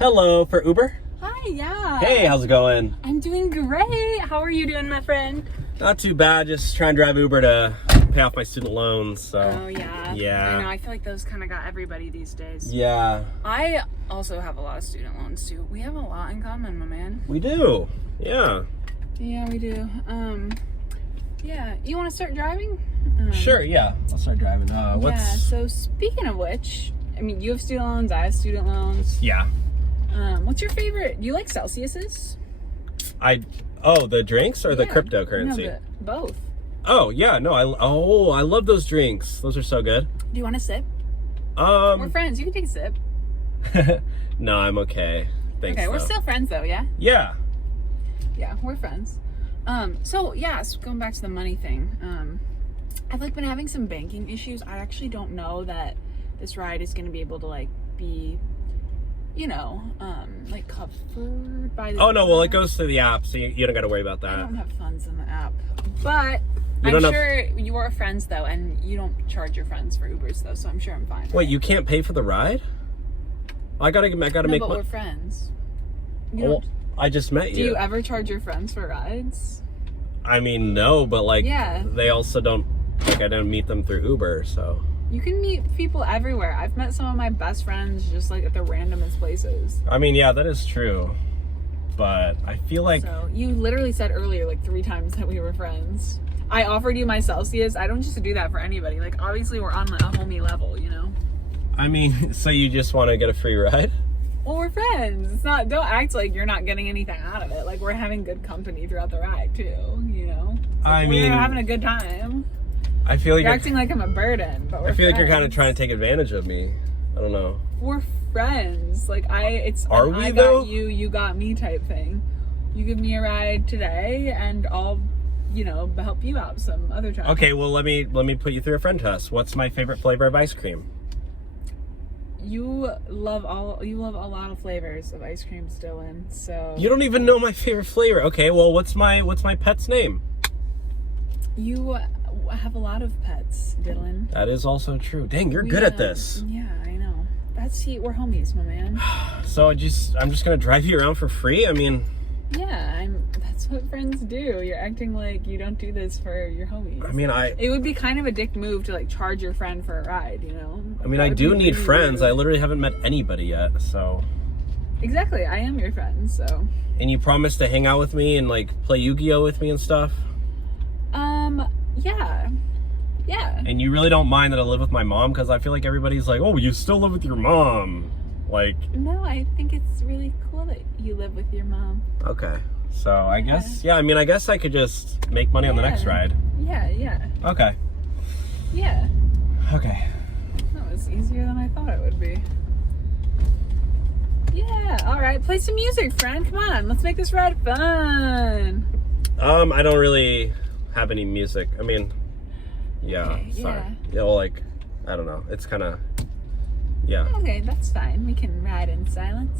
Hello, for Uber? Hi, yeah. Hey, how's it going? I'm doing great. How are you doing, my friend? Not too bad, just trying to drive Uber to pay off my student loans, so. Oh, yeah. Yeah. I know, I feel like those kind of got everybody these days. Yeah. I also have a lot of student loans, too. We have a lot in common, my man. We do, yeah. Yeah, we do. Yeah, you want to start driving? Sure, yeah. I'll start driving. Yeah, so speaking of which, I mean, you have student loans, I have student loans. Yeah. What's your favorite? Do you like Celsiuses? Oh, the drinks or the Yeah. cryptocurrency? No, both. Oh, yeah, no, I love those drinks. Those are so good. Do you want a sip? We're friends. You can take a sip. No, I'm okay. Thanks. Okay, we're though. still friends though, yeah? Yeah. Yeah, we're friends. So going back to the money thing. I've been having some banking issues. I actually don't know that this ride is gonna be able to be, covered by the Oh no, well it goes through the app, so you don't got to worry about that. I don't have funds in the app. But You I'm sure you are friends though, and you don't charge your friends for Ubers though, so I'm sure I'm fine. Wait, you can't pay for the ride? I gotta make but money. we're friends. Well, I just met you. Do you ever charge your friends for rides? I mean, no, but Yeah. they also don't, I don't meet them through Uber, so. You can meet people everywhere. I've met some of my best friends just at the randomest places. I mean, yeah, that is true. But I feel like. So you literally said earlier 3 times that we were friends. I offered you my Celsius. I don't just do that for anybody. Obviously we're on a homie level, I mean, so you just want to get a free ride? Well, we're friends. It's not, don't act like you're not getting anything out of it. We're having good company throughout the ride too, I mean. We're having a good time. I feel like you're acting like I'm a burden, but we're I feel like you're friends. kind of trying to take advantage of me. I don't know. We're friends. Are we, I though? got you, you got me type thing. You give me a ride today and I'll, help you out some other time. Okay, well let me put you through a friend test. What's my favorite flavor of ice cream? You love a lot of flavors of ice cream still in, so You don't even know my favorite flavor. Okay, well what's my pet's name? you have a lot of pets, Dylan. That is also true. Dang, you're good at this. Yeah, I know. We're homies, my man. So I'm just gonna drive you around for free? I mean, Yeah, that's what friends do. You're acting like you don't do this for your homies. I mean, It would be kind of a dick move to charge your friend for a ride, I mean, I do need friends. I literally haven't met anybody yet, so. Exactly, I am your friend, so. And you promised to hang out with me and play Yu-Gi-Oh with me and stuff? Yeah. And you really don't mind that I live with my mom? Because I feel like everybody's like, oh, you still live with your mom. No, I think it's really cool that you live with your mom. Okay. So I guess, I guess I could just make money on the next ride. Yeah. Okay. Yeah. Okay. That was easier than I thought it would be. Yeah, alright. Play some music, friend. Come on, let's make this ride fun. I don't really have any music. I mean, yeah, Okay, sorry. Yeah, well, I don't know. It's kind of, yeah. Okay, that's fine. We can ride in silence.